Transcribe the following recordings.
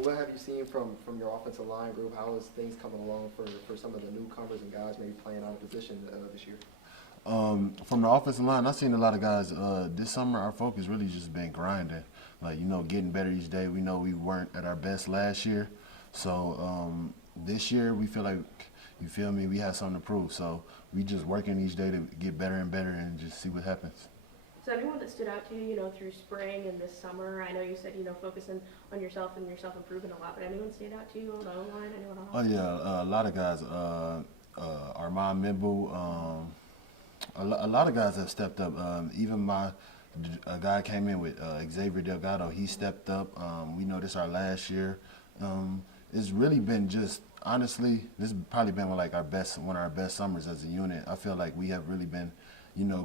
what have you seen from your offensive line group? How is things coming along for some of the newcomers and guys maybe playing out of position this year? From the offensive line, I've seen a lot of guys. This summer, our focus really just been grinding, like, getting better each day. We know we weren't at our best last year, so this year we feel like, you feel me, we have something to prove. So we just working each day to get better and better and just see what happens. So anyone that stood out to you, through spring and this summer? I know you said, focusing on yourself and your self-improvement a lot, but anyone stand out to you on the O-line, anyone on offense? Oh yeah, a lot of guys. Armand Mimbu. A lot of guys have stepped up. Even a guy came in with Xavier Delgado. He stepped up. We know this our last year. It's really been just, honestly, this has probably been one of our best summers as a unit. I feel like we have really been,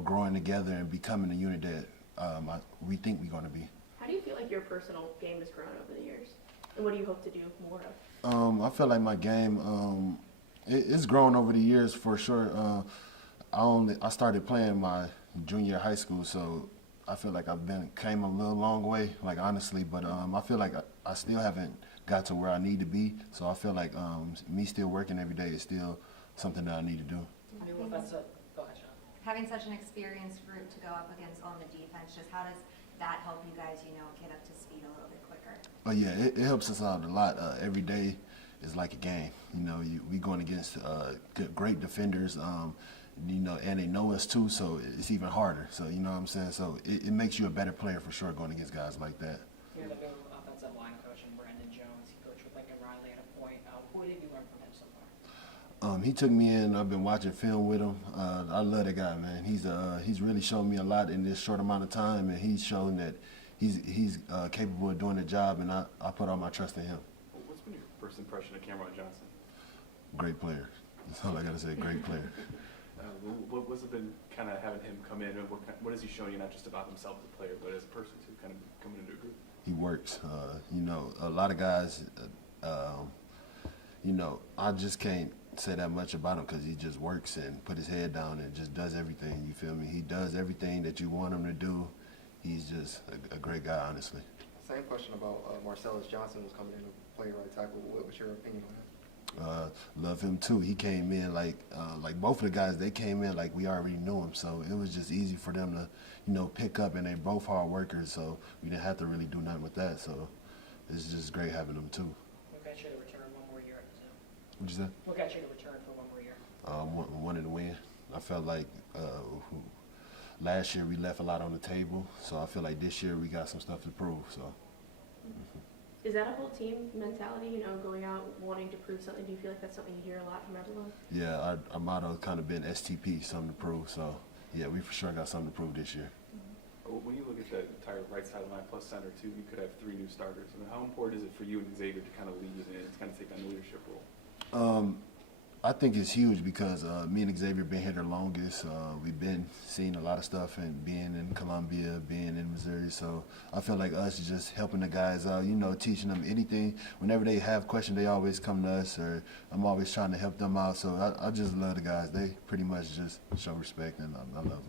growing together and becoming the unit that we think we're going to be. How do you feel like your personal game has grown over the years? And what do you hope to do more of? I feel like my game, it's grown over the years for sure. I started playing my junior year of high school, so I feel like came a little long way, like, honestly. But I feel like I still haven't got to where I need to be. So I feel like me still working every day is still something that I need to do. I mean, go ahead, Sean. Having such an experienced group to go up against on the defense, just how does that help you guys, get up to speed a little bit quicker? Oh yeah, it helps us out a lot. Every day is like a game. We going against great defenders. And they know us too, so it's even harder. So, you know what I'm saying? So it makes you a better player for sure going against guys like that. You're the new offensive line coach, and Brandon Jones. He coached with Lincoln Riley at a point. What did you learn from him so far? He took me in. I've been watching film with him. I love that guy, man. He's really shown me a lot in this short amount of time, and he's shown that he's capable of doing the job, and I put all my trust in him. What's been your first impression of Cameron Johnson? Great player. That's all I got to say, great player. What's it been kind of having him come in, and what has he shown you, not just about himself as a player, but as a person too, kind of coming into a group? He works. A lot of guys, I just can't say that much about him because he just works and put his head down and just does everything, you feel me? He does everything that you want him to do. He's just a great guy, honestly. Same question about Marcellus Johnson was coming in to play right tackle. What was your opinion on him? Love him too. He came in like both of the guys. They came in like we already knew him, so it was just easy for them to, pick up. And they both hard workers, so we didn't have to really do nothing with that. So it's just great having them too. What got you to return one more year at Mizzou? What'd you say? What got you to return for one more year? Wanted to win. I felt like last year we left a lot on the table, so I feel like this year we got some stuff to prove. So. Is that a whole team mentality, going out, wanting to prove something? Do you feel like that's something you hear a lot from everyone? Yeah, our motto has kind of been STP, something to prove. So, yeah, we for sure got something to prove this year. When you look at the entire right side line plus center, too, you could have 3 new starters. I mean, how important is it for you and Xavier to kind of lead and to kind of take that leadership role? I think it's huge because me and Xavier been here the longest. We've been seeing a lot of stuff and being in Columbia, being in Missouri. So I feel like us is just helping the guys out, teaching them anything. Whenever they have questions, they always come to us, or I'm always trying to help them out. So I just love the guys. They pretty much just show respect, and I love them.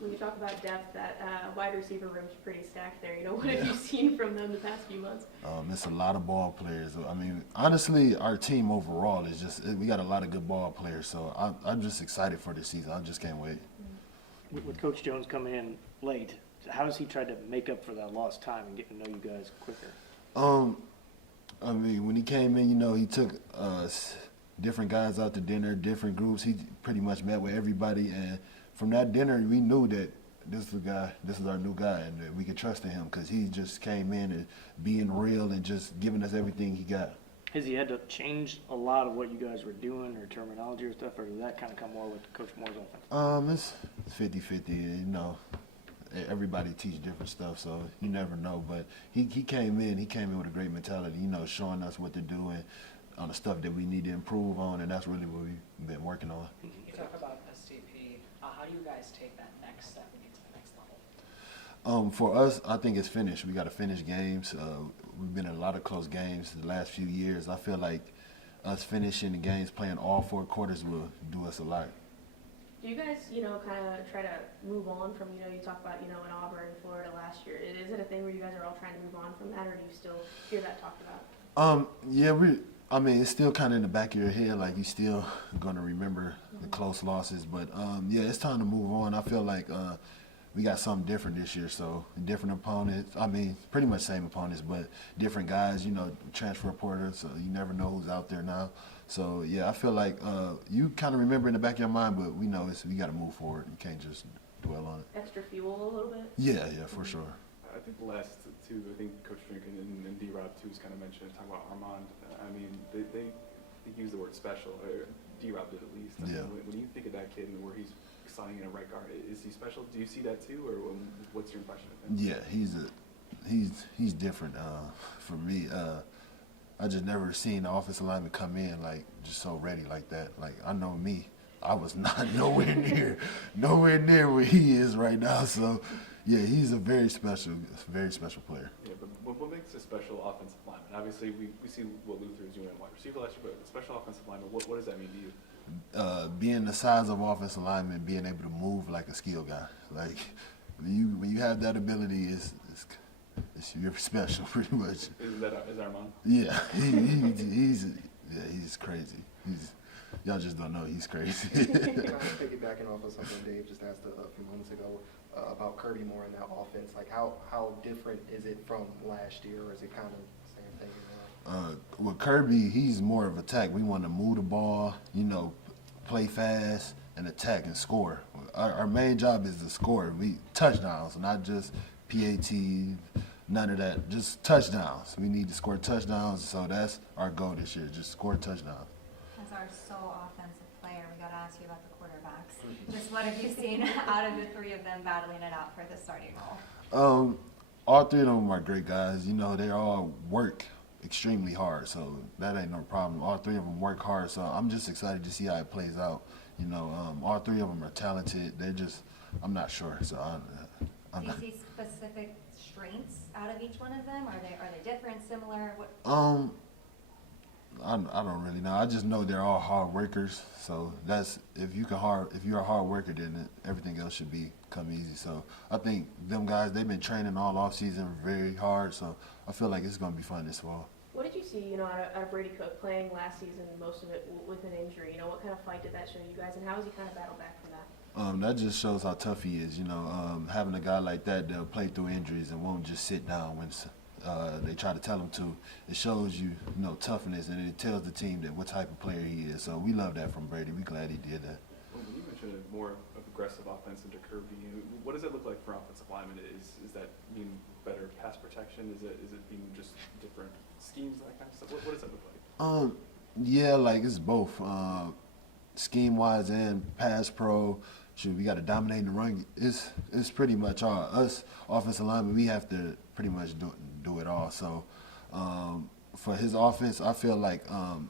When you talk about depth, that wide receiver room is pretty stacked there. What have you seen from them the past few months? It's a lot of ball players. I mean, honestly, our team overall is we got a lot of good ball players. So I'm just excited for this season. I just can't wait. With Coach Jones coming in late, how does he try to make up for that lost time and get to know you guys quicker? I mean, when he came in, he took different guys out to dinner, different groups. He pretty much met with everybody, and from that dinner, we knew that this is our new guy, and that we could trust in him because he just came in and being real and just giving us everything he got. Has he had to change a lot of what you guys were doing or terminology or stuff, or did that kind of come more with Coach Moore's offense? It's 50-50, everybody teach different stuff, so you never know. But he came in with a great mentality, showing us what to do and on the stuff that we need to improve on, and that's really what we've been working on. You talk about STP. How do you guys take that next step and get to the next level? For us, I think it's finished. We got to finish games. We've been in a lot of close games the last few years. I feel like us finishing the games, playing all 4 quarters will do us a lot. Do you guys, kind of try to move on from, you talk about, in Auburn, Florida last year. Is it a thing where you guys are all trying to move on from that, or do you still hear that talked about? Yeah, I mean, it's still kind of in the back of your head, like you still gonna remember the close losses. But yeah, it's time to move on. I feel like we got something different this year, so different opponents. I mean, pretty much same opponents, but different guys. Transfer porters, so you never know who's out there now. So yeah, I feel like you kind of remember in the back of your mind, but we know we got to move forward. You can't just dwell on it. Extra fuel a little bit? Yeah, for sure. I think the last two, I think Coach Finken and D-Rob too was kind of mentioned, talking about Armand. I mean, they use the word special, or D-Rob did at least. I mean, when you think of that kid and where he's signing in a right guard, is he special? Do you see that too, or what's your impression of him? Yeah, he's different for me. I just never seen the offensive lineman come in like just so ready like that. Like I know me, I was not nowhere near where he is right now. So yeah, he's a very special player. Yeah, but what makes a special offensive lineman? Obviously, we see what Luther is doing at wide receiver last year, but a special offensive lineman, what does that mean to you? Being the size of offensive lineman, being able to move like a skill guy. Like when you have that ability, you're special pretty much. Is Armand? Yeah, he's crazy. Y'all just don't know he's crazy. Kind of piggybacking off of something Dave just asked a few moments ago about Kirby Moore in that offense. Like how different is it from last year, or is it kind of the same thing? With Kirby, he's more of attack. We want to move the ball, play fast and attack and score. Our main job is to score. We touchdowns, not just PAT, none of that. Just touchdowns. We need to score touchdowns, so that's our goal this year, just score touchdowns. As our sole offensive player, we got to ask you about the quarterbacks. Just what have you seen out of the three of them battling it out for the starting role? All three of them are great guys. They all work extremely hard, so that ain't no problem. All three of them work hard, so I'm just excited to see how it plays out. All three of them are talented. I'm not sure, so Do you see specific strengths out of each one of them? Are they different, similar? What? I don't really know. I just know they're all hard workers. So if you're a hard worker, then everything else should come easy. So I think them guys, they've been training all off season very hard. So I feel like it's gonna be fun this fall. What did you see, out of Brady Cook playing last season, most of it with an injury? What kind of fight did that show you guys, and how has he kind of battled back from that? That just shows how tough he is. Having a guy like that that'll play through injuries and won't just sit down when they try to tell him to. It shows you, toughness, and it tells the team that what type of player he is. So we love that from Brady. We're glad he did that. Well, you mentioned a more aggressive offense under Kirby. What does that look like for offensive linemen? Is that mean better pass protection? Is it being just different schemes, that kind of stuff? What does that look like? Yeah, like it's both. Scheme wise and pass pro. We got to dominate the run. It's pretty much all us offensive linemen. We have to pretty much do it all. So for his offense, I feel like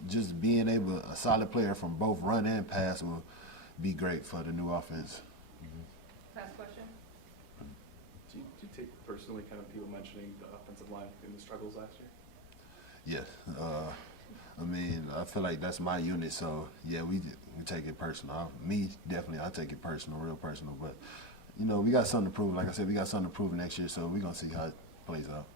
just being a solid player from both run and pass will be great for the new offense. Last question. Do you take personally kind of people mentioning the offensive line and the struggles last year? Yes. I feel like that's my unit, so yeah, we take it personal. I take it personal, real personal. But we got something to prove. Like I said, we got something to prove next year, so we're gonna see how it plays out.